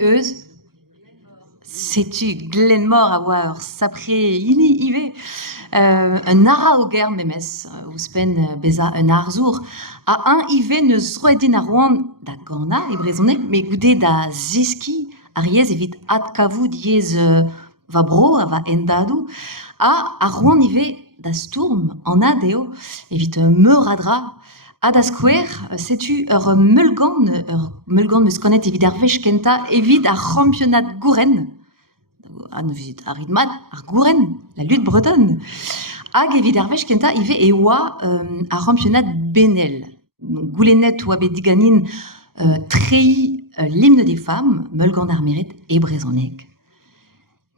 eus. Sais-tu, Glenmore a war sapre ini ive un ara o ger memes, ouspen beza un arzour, a un ive neus roedin a roan da gana e brezhoneg, me goude da ziski a riez evit ad kavout yez va bro a va endadou, a roan ive da stourm an adeo evit meur a dra. A da skouer, setu ur meulgant meus konet evit ar vech kenta evit ar championat gouren, an evit ar rit mat ar gouren, la lutte bretonne. Hag evit ar vech kenta ive e oa ar championat benel. Goulennet oa bet diganin trei l'hymne des femmes, meulgant ar meret e brezhoneg.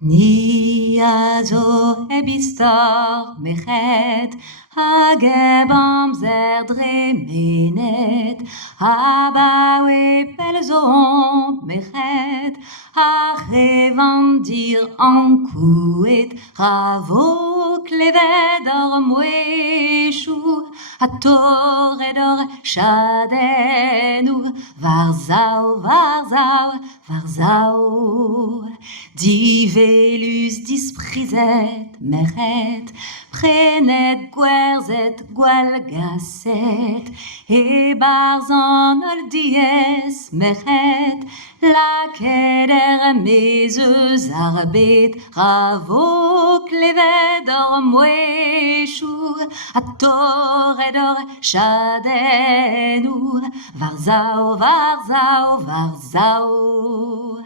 Ni a zo e bistor mechet, hag e bamzer dre menet, a ba e pel zo on mechet, a revandir an kouet, ravo klevet or mouechou, a torret or chadenou, varzao, varzao, varzao. Divelus disprizet meret, prenet gwerzet gwalgaset, e barzan ol dies meret, laket mezeus ar bet, ravo klevet or mouechou, a torret or chadenou, varzao, varzao, varzao.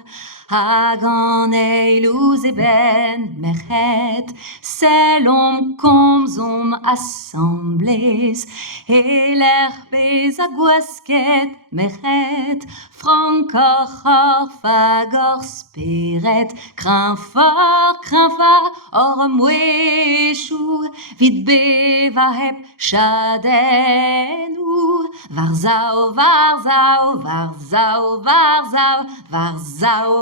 Hag an eilouz e ben mechet, selom komzom assemblez, e l'erpez a gwasket mechet, frankor fag or speret, crinfar or mouechou, vid beva hep chadenou, varzao, varzao, varzao, varzao, varzao.